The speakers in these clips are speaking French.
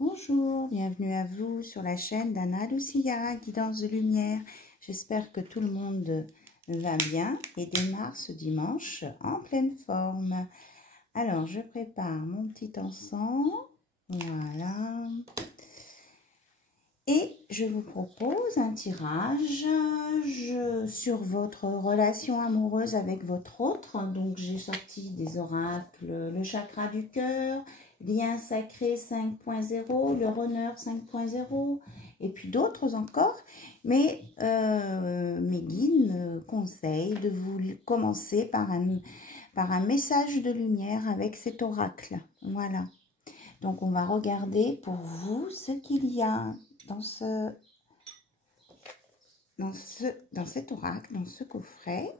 Bonjour, bienvenue à vous sur la chaîne d'Anna Lucia, Guidance de Lumière. J'espère que tout le monde va bien et démarre ce dimanche en pleine forme. Alors, je prépare mon petit encens. Voilà. Et je vous propose un tirage sur votre relation amoureuse avec votre autre. Donc, j'ai sorti des oracles, le chakra du cœur, lien sacré 5.0, le runner 5.0, et puis d'autres encore. Mais mes guides me conseillent de vous commencer par un message de lumière avec cet oracle. Voilà. Donc, on va regarder pour vous ce qu'il y a dans cet oracle, dans ce coffret.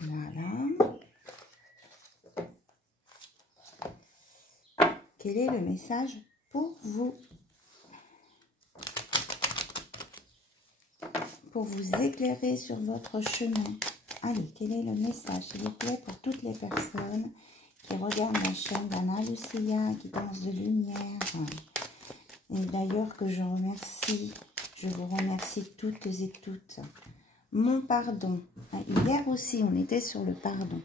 Voilà. Quel est le message pour vous? Pour vous éclairer sur votre chemin. Allez, quel est le message, s'il vous plaît, pour toutes les personnes qui regardent la chaîne d'Anna Lucia, Guidance de Lumière. Et d'ailleurs que je vous remercie toutes et toutes. Mon pardon. Hier aussi, on était sur le pardon.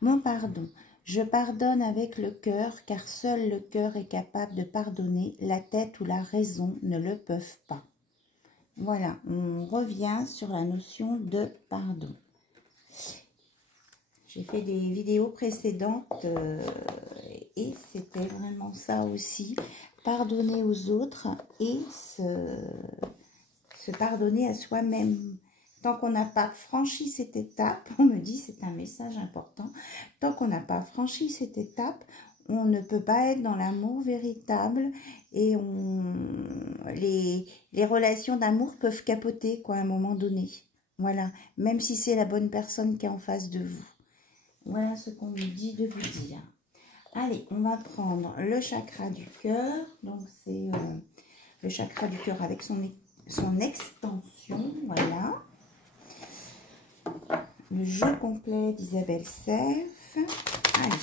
Mon pardon. Je pardonne avec le cœur, car seul le cœur est capable de pardonner. La tête ou la raison ne le peuvent pas. Voilà, on revient sur la notion de pardon. J'ai fait des vidéos précédentes et c'était vraiment ça aussi. Pardonner aux autres et se pardonner à soi-même. Tant qu'on n'a pas franchi cette étape, on me dit, c'est un message important, tant qu'on n'a pas franchi cette étape, on ne peut pas être dans l'amour véritable et les relations d'amour peuvent capoter quoi, à un moment donné. Voilà, même si c'est la bonne personne qui est en face de vous. Voilà ce qu'on nous dit de vous dire. Allez, on va prendre le chakra du cœur. Donc, c'est le chakra du cœur avec son extension. Voilà. Le jeu complet d'Isabelle Seff. Allez,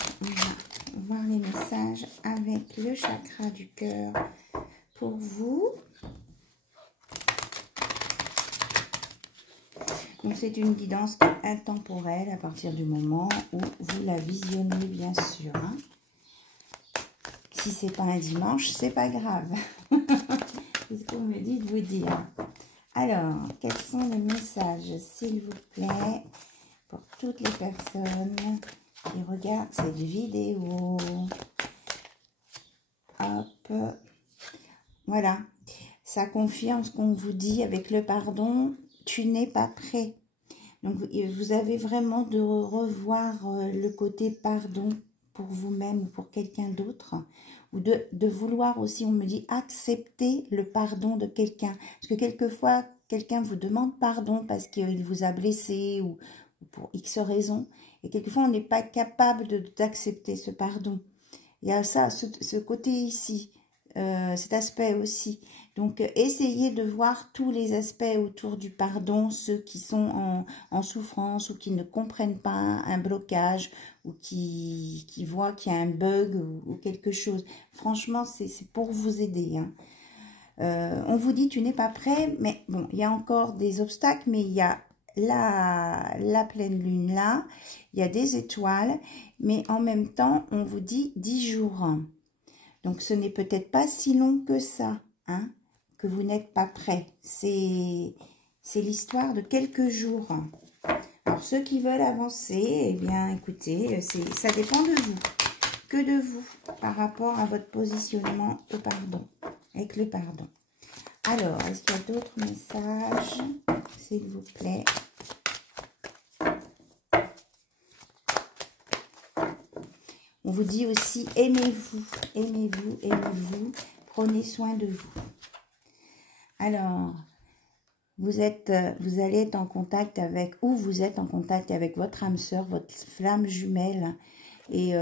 on va voir les messages avec le chakra du cœur pour vous. Donc, c'est une guidance qui est intemporelle à partir du moment où vous la visionnez, bien sûr. Hein. Si c'est pas un dimanche, c'est pas grave. C'est ce qu'on me dit de vous dire. Alors, quels sont les messages, s'il vous plaît, pour toutes les personnes qui regardent cette vidéo? Hop. Voilà. Ça confirme ce qu'on vous dit avec le pardon. Tu n'es pas prêt. Donc, vous avez vraiment de revoir le côté pardon pour vous-même ou pour quelqu'un d'autre. Ou de vouloir aussi, on me dit, accepter le pardon de quelqu'un. Parce que quelquefois, quelqu'un vous demande pardon parce qu'il vous a blessé ou pour X raisons. Et quelquefois, on n'est pas capable d'accepter ce pardon. Il y a ça, ce côté ici, cet aspect aussi. Donc, essayez de voir tous les aspects autour du pardon, ceux qui sont en souffrance ou qui ne comprennent pas un blocage ou qui voient qu'il y a un bug ou quelque chose. Franchement, c'est pour vous aider. Hein. On vous dit, tu n'es pas prêt, mais bon, il y a encore des obstacles, mais il y a la pleine lune là, il y a des étoiles, mais en même temps, on vous dit 10 jours. Donc, ce n'est peut-être pas si long que ça, hein, que vous n'êtes pas prêt. C'est l'histoire de quelques jours. Alors, ceux qui veulent avancer, eh bien, écoutez, ça dépend de vous, que de vous, par rapport à votre positionnement au pardon, avec le pardon. Alors, est-ce qu'il y a d'autres messages, s'il vous plaît? On vous dit aussi, aimez-vous, aimez-vous, aimez-vous, prenez soin de vous. Alors, vous allez être en contact avec, ou vous êtes en contact avec votre âme sœur, votre flamme jumelle, et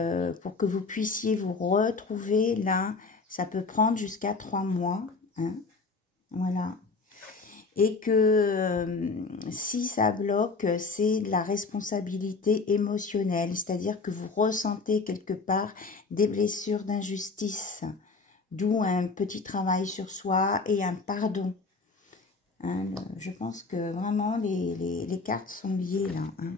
pour que vous puissiez vous retrouver là, ça peut prendre jusqu'à 3 mois, hein, voilà. Et que si ça bloque, c'est de la responsabilité émotionnelle, c'est-à-dire que vous ressentez quelque part des blessures d'injustice. D'où un petit travail sur soi et un pardon. Hein, je pense que vraiment les cartes sont liées là. Hein.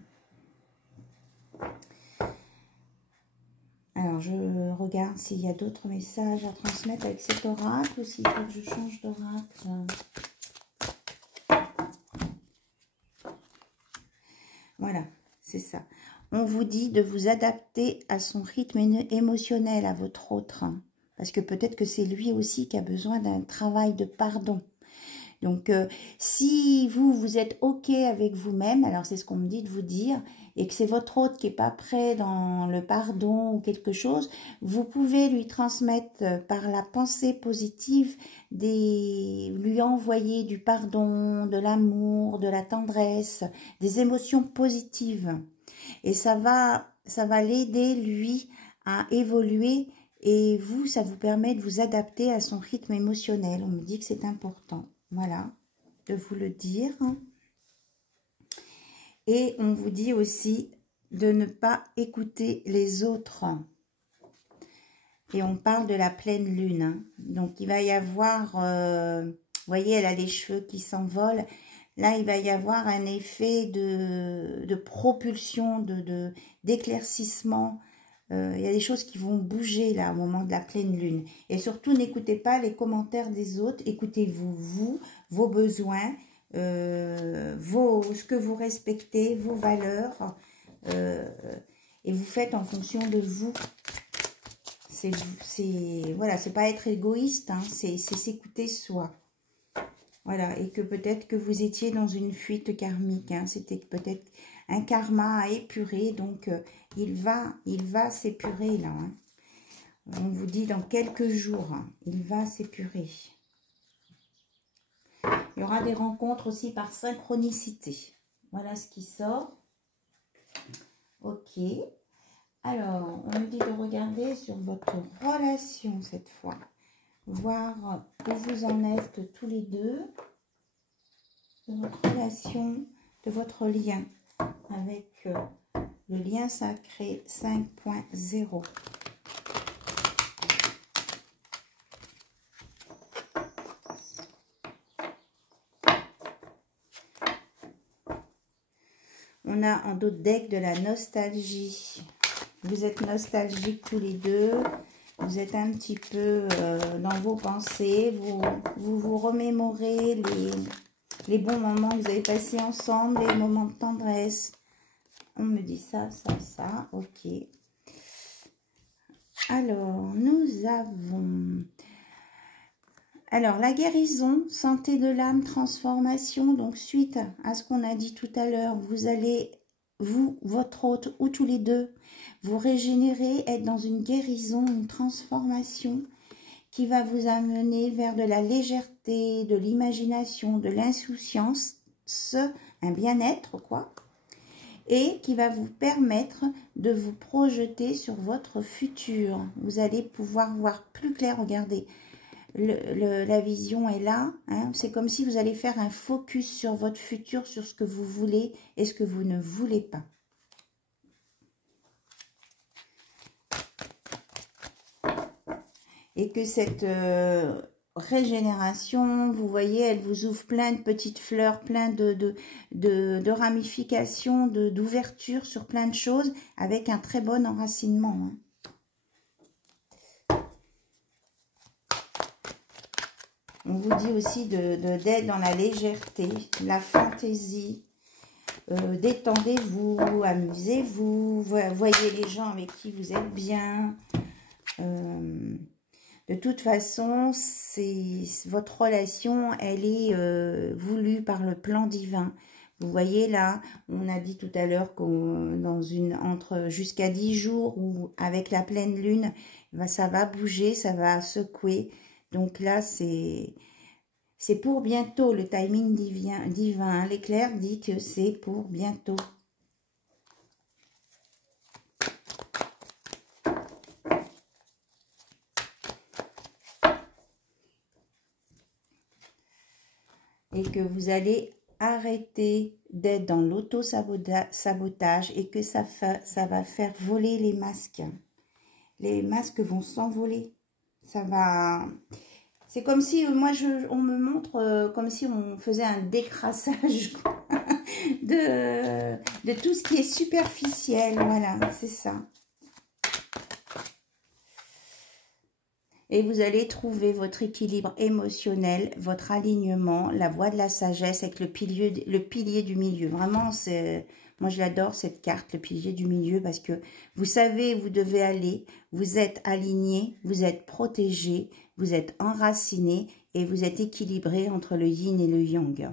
Alors, je regarde s'il y a d'autres messages à transmettre avec cet oracle ou s'il faut que je change d'oracle. Voilà, c'est ça. On vous dit de vous adapter à son rythme émotionnel, à votre autre. Hein, parce que peut-être que c'est lui aussi qui a besoin d'un travail de pardon. Donc, si vous êtes OK avec vous-même, alors c'est ce qu'on me dit de vous dire, et que c'est votre hôte qui n'est pas prêt dans le pardon ou quelque chose, vous pouvez lui transmettre par la pensée positive, lui envoyer du pardon, de l'amour, de la tendresse, des émotions positives. Et ça va l'aider, lui, à évoluer. Et vous, ça vous permet de vous adapter à son rythme émotionnel. On me dit que c'est important. Voilà, de vous le dire. Et on vous dit aussi de ne pas écouter les autres. Et on parle de la pleine lune. Hein. Donc, il va y avoir, vous voyez, elle a les cheveux qui s'envolent. Là, il va y avoir un effet de propulsion, d'éclaircissement. Il y a des choses qui vont bouger là au moment de la pleine lune. Et surtout, n'écoutez pas les commentaires des autres. Écoutez-vous, vos besoins, ce que vous respectez, vos valeurs. Et vous faites en fonction de vous. Voilà, c'est pas être égoïste, hein, c'est s'écouter soi. Voilà, et que peut-être que vous étiez dans une fuite karmique. Hein, c'était peut-être un karma à épurer, donc il va s'épurer là. Hein. On vous dit dans quelques jours, hein, il va s'épurer. Il y aura des rencontres aussi par synchronicité. Voilà ce qui sort. Ok. Alors, on me dit de regarder sur votre relation cette fois. Voir où vous en êtes tous les deux. De votre relation, de votre lien avec le lien sacré 5.0. On a en d'autres decks de la nostalgie. Vous êtes nostalgiques tous les deux. Vous êtes un petit peu dans vos pensées. Vous remémorez les bons moments que vous avez passés ensemble, les moments de tendresse. On me dit ça, ça, ça. Ok. Alors, nous avons... Alors, la guérison, santé de l'âme, transformation. Donc, suite à ce qu'on a dit tout à l'heure, vous allez, votre hôte, ou tous les deux, vous régénérer, être dans une guérison, une transformation qui va vous amener vers de la légèreté, de l'imagination, de l'insouciance, un bien-être, quoi. Et qui va vous permettre de vous projeter sur votre futur. Vous allez pouvoir voir plus clair, regardez. La vision est là, hein. C'est comme si vous allez faire un focus sur votre futur, sur ce que vous voulez et ce que vous ne voulez pas. Et que cette régénération, vous voyez, elle vous ouvre plein de petites fleurs, plein de ramifications, d'ouverture sur plein de choses, avec un très bon enracinement, hein. On vous dit aussi d'être dans la légèreté, la fantaisie. Détendez-vous, amusez-vous, voyez les gens avec qui vous êtes bien. De toute façon, votre relation, elle est voulue par le plan divin. Vous voyez là, on a dit tout à l'heure entre jusqu'à 10 jours ou avec la pleine lune, ça va bouger, ça va secouer. Donc là, c'est pour bientôt, le timing divin. L'éclair dit que c'est pour bientôt. Et que vous allez arrêter d'être dans l'auto-sabotage et que ça va faire voler les masques. Les masques vont s'envoler. Ça va... C'est comme si, moi, on me montre comme si on faisait un décrassage de tout ce qui est superficiel. Voilà, c'est ça. Et vous allez trouver votre équilibre émotionnel, votre alignement, la voie de la sagesse avec le pilier du milieu. Vraiment, moi je l'adore cette carte, le pilier du milieu, parce que vous savez où vous devez aller, vous êtes aligné, vous êtes protégé, vous êtes enraciné et vous êtes équilibré entre le yin et le yang.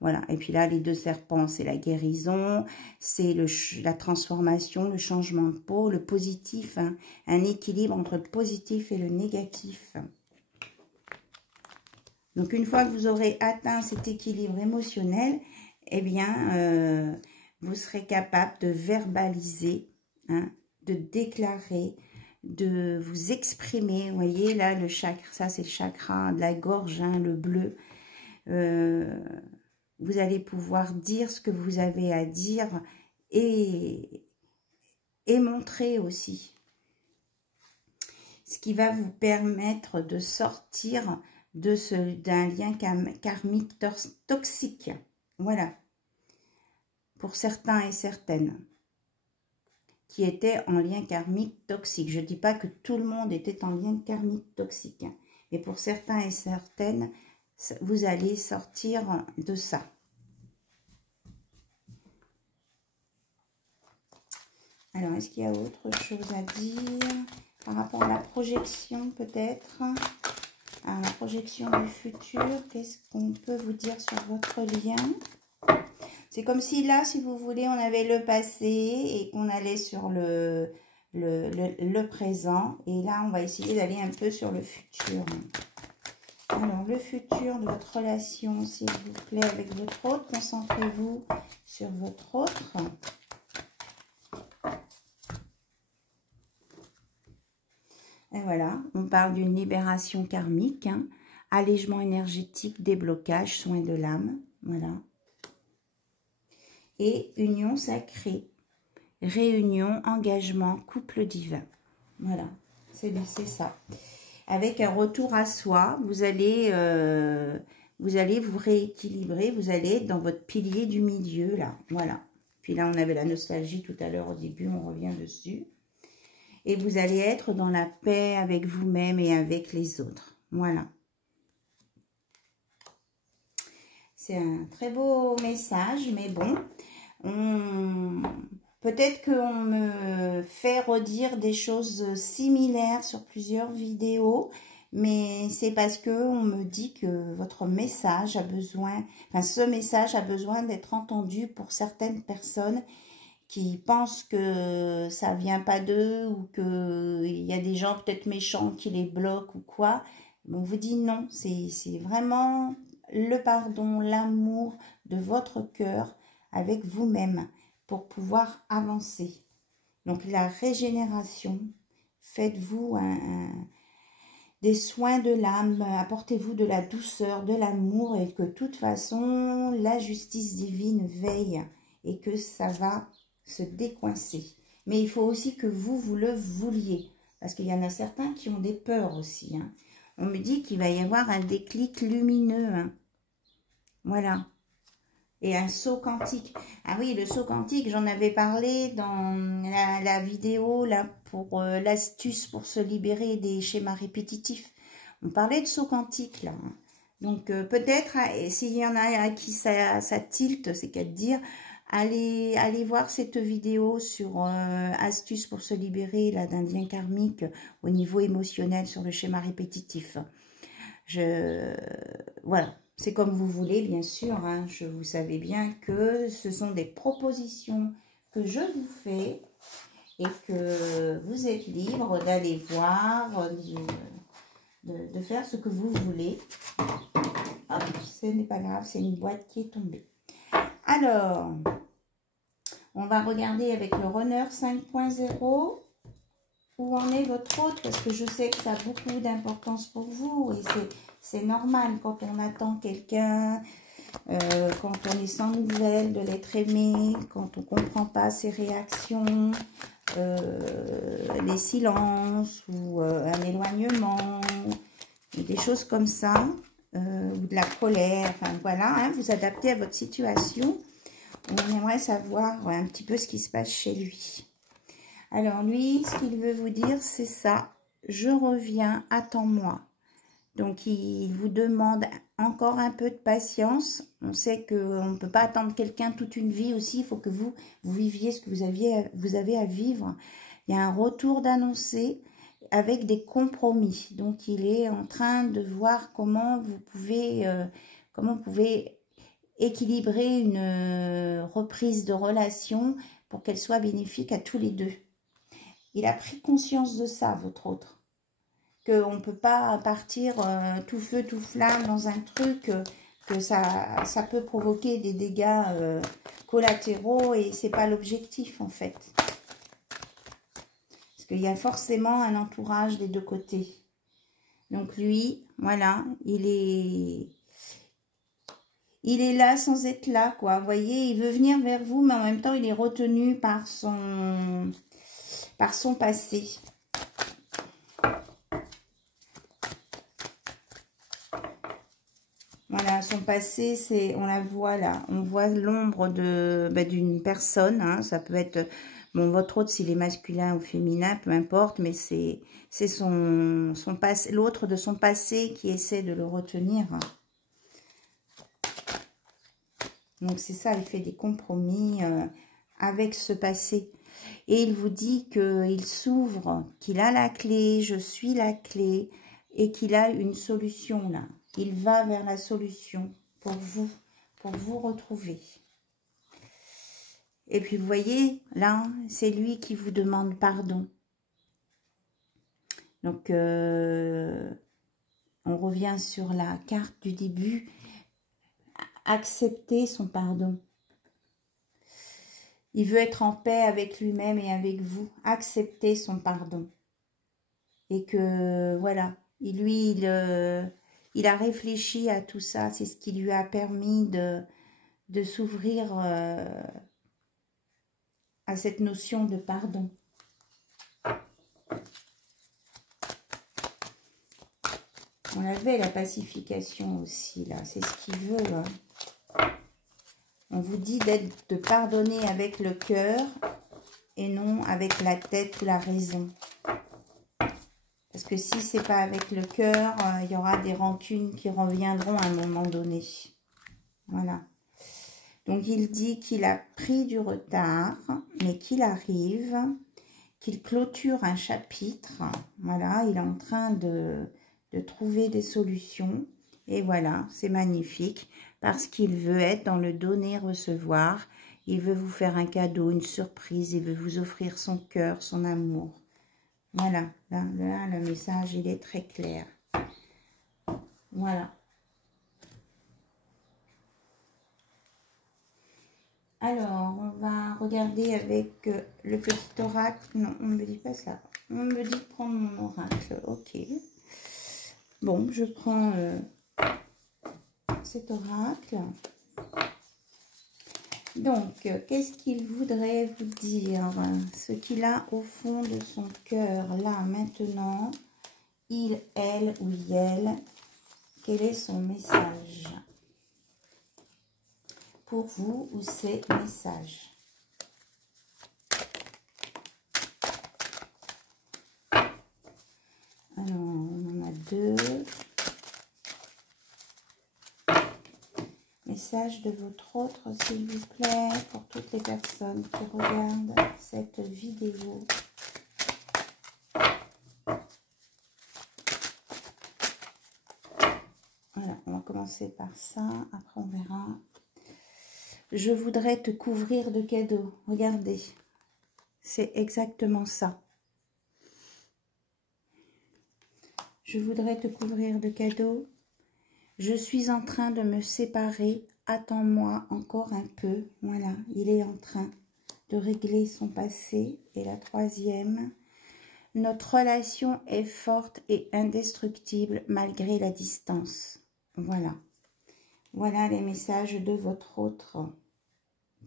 Voilà, et puis là, les deux serpents, c'est la guérison, c'est la transformation, le changement de peau, le positif, hein, un équilibre entre le positif et le négatif. Donc, une fois que vous aurez atteint cet équilibre émotionnel, eh bien, vous serez capable de verbaliser, hein, de déclarer, de vous exprimer. Vous voyez, là, le chakra, ça, c'est le chakra de la gorge, hein, le bleu. Vous allez pouvoir dire ce que vous avez à dire et montrer aussi. Ce qui va vous permettre de sortir d'un lien karmique toxique. Voilà. Pour certains et certaines qui étaient en lien karmique toxique. Je ne dis pas que tout le monde était en lien karmique toxique. Hein, mais pour certains et certaines, vous allez sortir de ça. Alors, est-ce qu'il y a autre chose à dire par rapport à la projection peut-être? À la projection du futur, qu'est-ce qu'on peut vous dire sur votre lien? C'est comme si là, si vous voulez, on avait le passé et qu'on allait sur le présent. Et là, on va essayer d'aller un peu sur le futur. Alors, le futur de votre relation, s'il vous plaît, avec votre autre. Concentrez-vous sur votre autre. Et voilà, on parle d'une libération karmique, hein, allègement énergétique, déblocage, soin de l'âme. Voilà. Et union sacrée, réunion, engagement, couple divin. Voilà, c'est ça. Avec un retour à soi, vous allez vous rééquilibrer, vous allez être dans votre pilier du milieu, là, voilà. Puis là, on avait la nostalgie tout à l'heure au début, on revient dessus. Et vous allez être dans la paix avec vous-même et avec les autres, voilà. C'est un très beau message, mais bon, peut-être qu'on me fait redire des choses similaires sur plusieurs vidéos, mais c'est parce qu'on me dit que votre message a besoin, enfin ce message a besoin d'être entendu pour certaines personnes qui pensent que ça vient pas d'eux ou qu'il y a des gens peut-être méchants qui les bloquent ou quoi. On vous dit non, c'est vraiment le pardon, l'amour de votre cœur avec vous-même pour pouvoir avancer. Donc la régénération, faites-vous des soins de l'âme, apportez-vous de la douceur, de l'amour et que de toute façon la justice divine veille et que ça va se décoincer. Mais il faut aussi que vous le vouliez parce qu'il y en a certains qui ont des peurs aussi. Hein. On me dit qu'il va y avoir un déclic lumineux. Hein. Voilà. Et un saut quantique. Ah oui, le saut quantique, j'en avais parlé dans la vidéo là pour l'astuce pour se libérer des schémas répétitifs. On parlait de saut quantique là. Donc peut-être, s'il y en a à qui ça tilte, c'est qu'à dire, allez voir cette vidéo sur astuce pour se libérer d'un lien karmique au niveau émotionnel sur le schéma répétitif. Voilà. C'est comme vous voulez, bien sûr. Hein. Vous savez bien que ce sont des propositions que je vous fais et que vous êtes libre d'aller voir, de faire ce que vous voulez. Hop, ce n'est pas grave, c'est une boîte qui est tombée. Alors, on va regarder avec le Runner 5.0 où en est votre autre, parce que je sais que ça a beaucoup d'importance pour vous et c'est normal quand on attend quelqu'un, quand on est sans nouvelles de l'être aimé, quand on ne comprend pas ses réactions, les silences ou un éloignement, ou des choses comme ça, ou de la colère, enfin voilà, hein, vous adaptez à votre situation. On aimerait savoir un petit peu ce qui se passe chez lui. Alors lui, ce qu'il veut vous dire, c'est ça, je reviens, attends-moi. Donc, il vous demande encore un peu de patience. On sait qu'on ne peut pas attendre quelqu'un toute une vie aussi. Il faut que vous viviez ce que vous avez à vivre. Il y a un retour d'annoncer avec des compromis. Donc, il est en train de voir comment vous pouvez équilibrer une reprise de relation pour qu'elle soit bénéfique à tous les deux. Il a pris conscience de ça, votre autre. Qu'on ne peut pas partir tout feu, tout flamme dans un truc, que ça peut provoquer des dégâts collatéraux et c'est pas l'objectif en fait. Parce qu'il y a forcément un entourage des deux côtés. Donc lui, voilà, il est là sans être là, quoi. Vous voyez, il veut venir vers vous, mais en même temps, il est retenu par son passé. Voilà, son passé, on la voit là, on voit l'ombre d'une personne, hein, ça peut être, bon, votre autre, s'il est masculin ou féminin, peu importe, mais c'est son passé, l'autre de son passé qui essaie de le retenir. Donc c'est ça, il fait des compromis avec ce passé. Et il vous dit qu'il s'ouvre, qu'il a la clé, je suis la clé, et qu'il a une solution là. Il va vers la solution pour vous retrouver. Et puis vous voyez, là, c'est lui qui vous demande pardon. Donc, on revient sur la carte du début. Accepter son pardon. Il veut être en paix avec lui-même et avec vous. Accepter son pardon. Et que, voilà, il a réfléchi à tout ça. C'est ce qui lui a permis de s'ouvrir à cette notion de pardon. On avait la pacification aussi, là. C'est ce qu'il veut, hein. On vous dit de pardonner avec le cœur et non avec la tête ou la raison. Parce que si c'est pas avec le cœur, il y aura des rancunes qui reviendront à un moment donné. Voilà. Donc, il dit qu'il a pris du retard, mais qu'il arrive, qu'il clôture un chapitre. Voilà, il est en train de trouver des solutions. Et voilà, c'est magnifique parce qu'il veut être dans le donner-recevoir. Il veut vous faire un cadeau, une surprise. Il veut vous offrir son cœur, son amour. Voilà, là, le message, il est très clair. Voilà. Alors, on va regarder avec le petit oracle. Non, on ne me dit pas ça. On me dit de prendre mon oracle. Ok. Bon, je prends cet oracle. Donc, qu'est-ce qu'il voudrait vous dire? Ce qu'il a au fond de son cœur, là, maintenant. Il, elle ou elle. Quel est son message pour vous ou ces messages? Alors, on en a deux. Message de votre autre, s'il vous plaît, pour toutes les personnes qui regardent cette vidéo. Voilà, on va commencer par ça, après on verra. Je voudrais te couvrir de cadeaux. Regardez, c'est exactement ça. Je voudrais te couvrir de cadeaux. Je suis en train de me séparer. Attends-moi encore un peu. Voilà, il est en train de régler son passé. Et la troisième, notre relation est forte et indestructible malgré la distance. Voilà. Voilà les messages de votre autre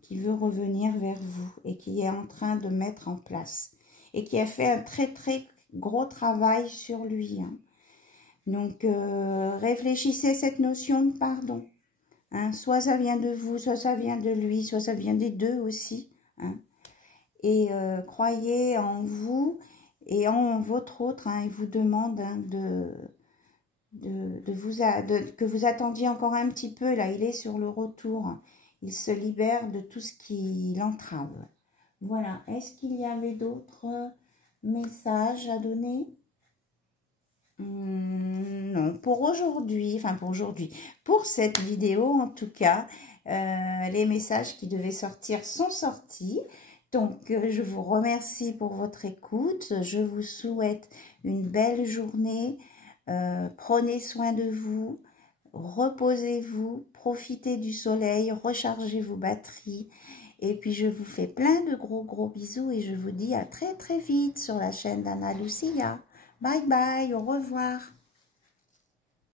qui veut revenir vers vous et qui est en train de mettre en place. et qui a fait un très très gros travail sur lui. Hein. Donc, réfléchissez à cette notion de pardon. Hein. Soit ça vient de vous, soit ça vient de lui, soit ça vient des deux aussi. Hein. Et croyez en vous et en votre autre. Hein. Il vous demande hein, que vous attendiez encore un petit peu. Là, il est sur le retour. Il se libère de tout ce qui l'entrave. Voilà. Est-ce qu'il y avait d'autres messages à donner? Non, pour aujourd'hui, enfin pour aujourd'hui, pour cette vidéo en tout cas, les messages qui devaient sortir sont sortis. Donc, je vous remercie pour votre écoute. Je vous souhaite une belle journée. Prenez soin de vous. Reposez-vous. Profitez du soleil. Rechargez vos batteries. Et puis, je vous fais plein de gros bisous. Et je vous dis à très vite sur la chaîne d'Anna Lucia. Bye bye. Au revoir.